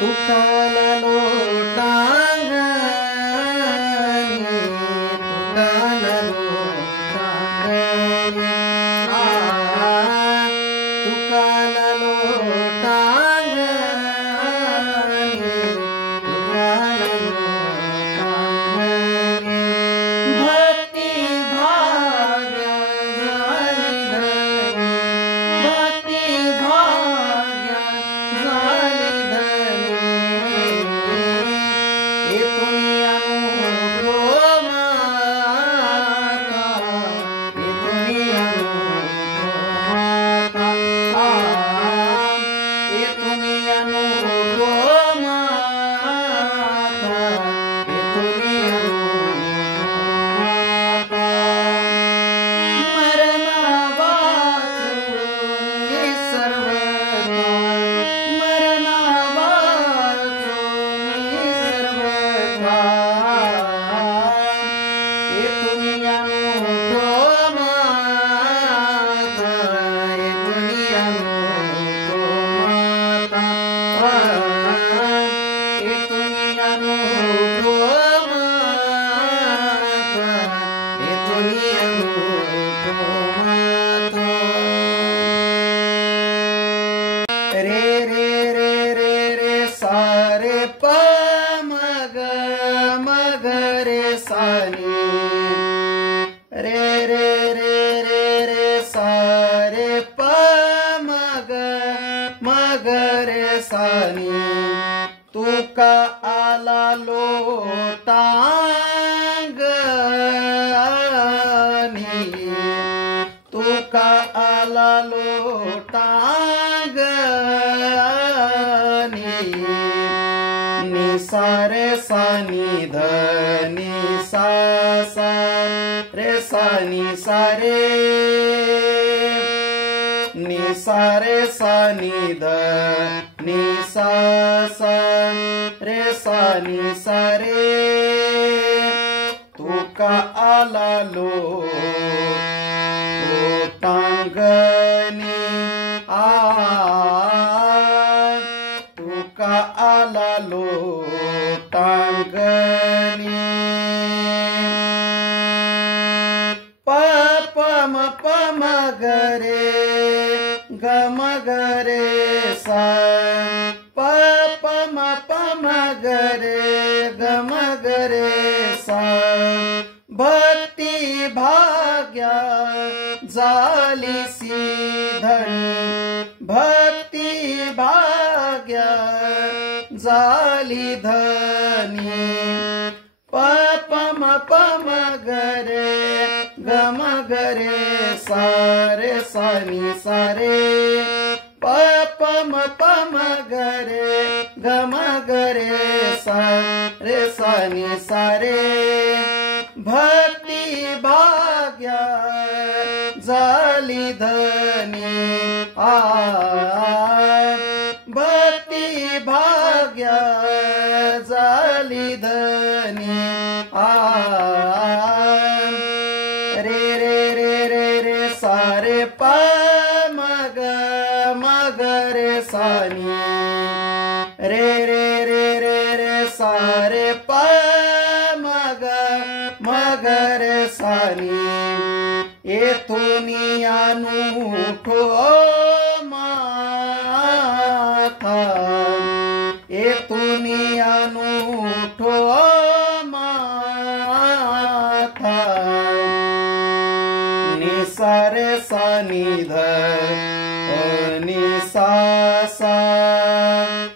तुकाला लोटांगणी तुकाला लोटांगणी तुकाला लोटांगणी तुकाला लोटांगणी भक्ती भाग्य झाली धनी भक्ती भाग्य झाली धनी येथून अनुग्रह माता येथून अनुग्रह माता येथून अनुग्रह माता येथून अनुग्रह मरणा वाचून सर्वथा मरणा वाचून सर्वथा येथून अनुग्रह माता येथून अनुग्रह माता येथून अनुग्रह माता येथून अनुग्रह माता रे रे रे रे रे सारे प मग रे सानी रे रे रे रे रे सारे प मग रे सानी तुका आला लोटांगणी तुका आला लोटांगणी निसा रे सा नि ध नि सा सा रे सा नि सा रे नि सा रे सा नि ध नि सा सा रे सा नि सा रे तुका आला लोटांगणी तुका आला लोटांगणी प प म ग रे ग म ग रे सा प प म ग रे ग म ग रे सा भक्ती भाग्या झाली धनी भक्ती भाग्या झाली धनी प प म ग रे ग म ग रे सा रे सा नि सा रे प प म ग रे ग म ग रे सा रे सा नि सा रे भक्ती भाग्या झाली धनी भक्ती भाग्या झाली धनी रे रे रे रे रे सारे प मग रे सानी रे रे रे रे रे सारे प मग रे सानी येथून अनुठो माथा येथून अनुठो माथा निसा रे सा नि ध नि सा सा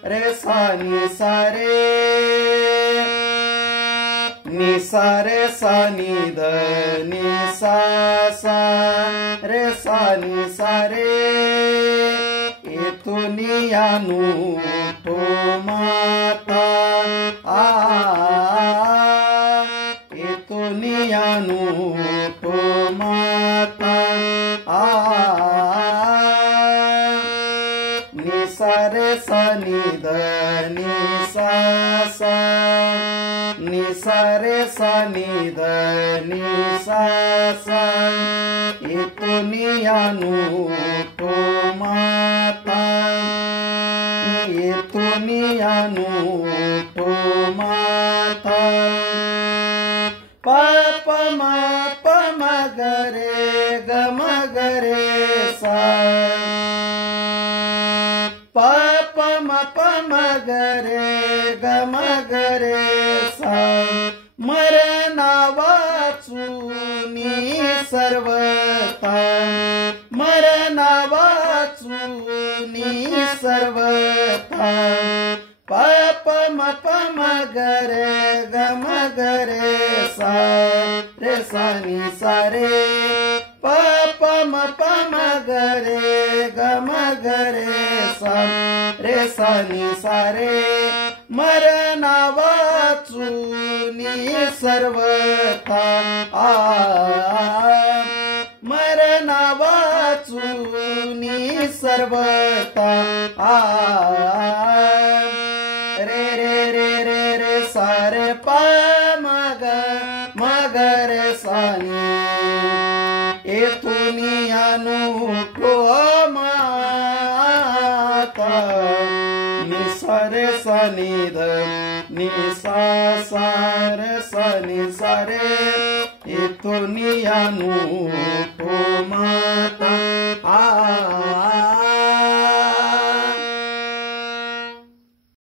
रे सा नि सा रे नि सा रे सा नि ध नि सा सा रे सा नि सा रे येथून अनुठो माता येथून अनुठो माता निसा रे सा नि ध नि सा सा निसा रे सा नि ध नि सा सा येथून अनुठो माता येथून ठो माथा प प म ग रे सा प म ग रे सा मरणा वाचुनी सर्वथा मरणा वाचुनी सर्वथा प म ग रे सा नि सा रे प म ग रे सा नि सा रे मरणा वाचुनी सर्वथा मरणा वाचुनी सर्वथा रे रे रे रे रे सा रे प म ग रे सा नि एतुनी ठो माता नि सा रे सा नि ध नि सा सा रे सा नि सा रे एतुनी ठो माता